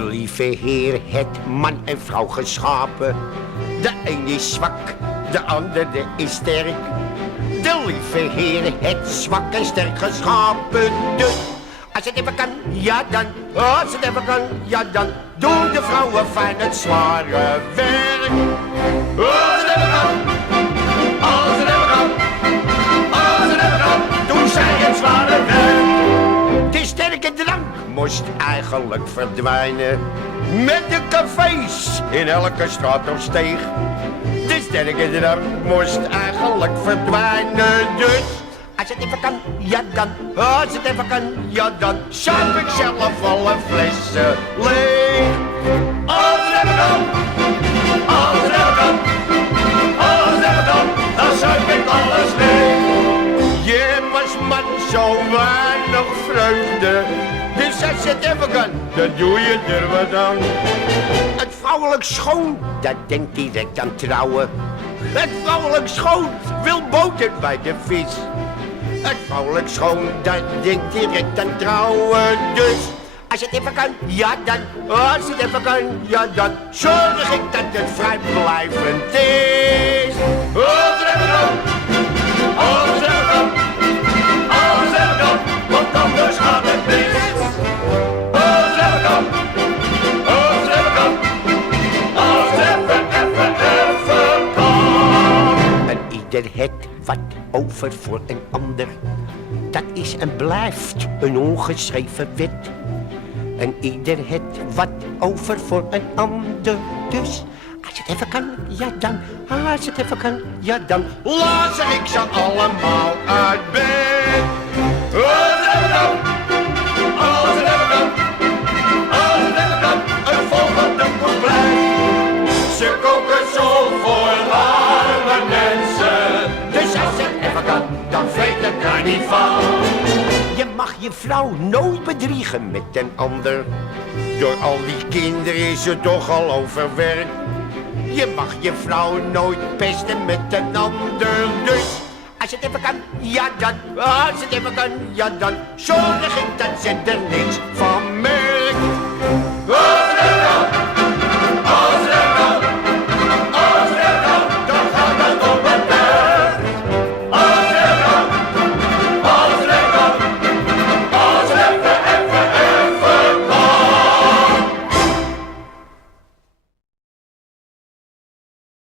de lieve Heer het man en vrouw geschapen. De een is zwak, de andere is sterk. De lieve Heer het zwak en sterk geschapen. Dus als het even kan, ja dan. Als het even kan, ja dan. Doen de vrouwen fijn het zware werk. Als het even kan, als het even kan, als het even kan, doen zij het zware werk. De sterke drank moest eigenlijk verdwijnen. Met de cafés in elke straat of steeg. De sterke drank moest eigenlijk verdwijnen. Dus als het even kan, ja dan. Als het even kan, ja dan. Zuip ik zelf alle flessen leeg. Als het even kan, als het even kan, als het even kan, dan zuip ik alles leeg. Je was man zo weinig vreugde. Dus als het even kan, dan doe je er wat aan. Het vrouwelijk schoon, dat denkt direct aan trouwen. Het vrouwelijk schoon wil boter bij de vis. Het vrouwelijk schoon, dat denkt direct aan trouwen. Dus als het even kan, ja dan. Als het even kan, ja dan. Zorg ik dat het vrijblijvend is. Als het even kan, als het even kan, als het even kan, want anders gaat het mis. Als het even kan, als het even kan, als het even kan. En ieder het wat over voor een ander. Dat is en blijft een ongeschreven wet. En ieder het wat over voor een ander. Dus als het even kan, ja dan. Als het even kan, ja dan. Lazer ik ze allemaal uit bed. Als het even kan, als het even kan, als het even kan. Het volgende couplet. Ze koken zo voor arme mensen. Dus als het even kan, dan weet het er niet van. Je mag je vrouw nooit bedriegen met een ander. Door al die kinderen is ze toch al overwerkt. Je mag je vrouw nooit pesten met een ander. Dus als het even kan, ja dan. Als het even kan, ja dan. Zorg ik dat ze er niks van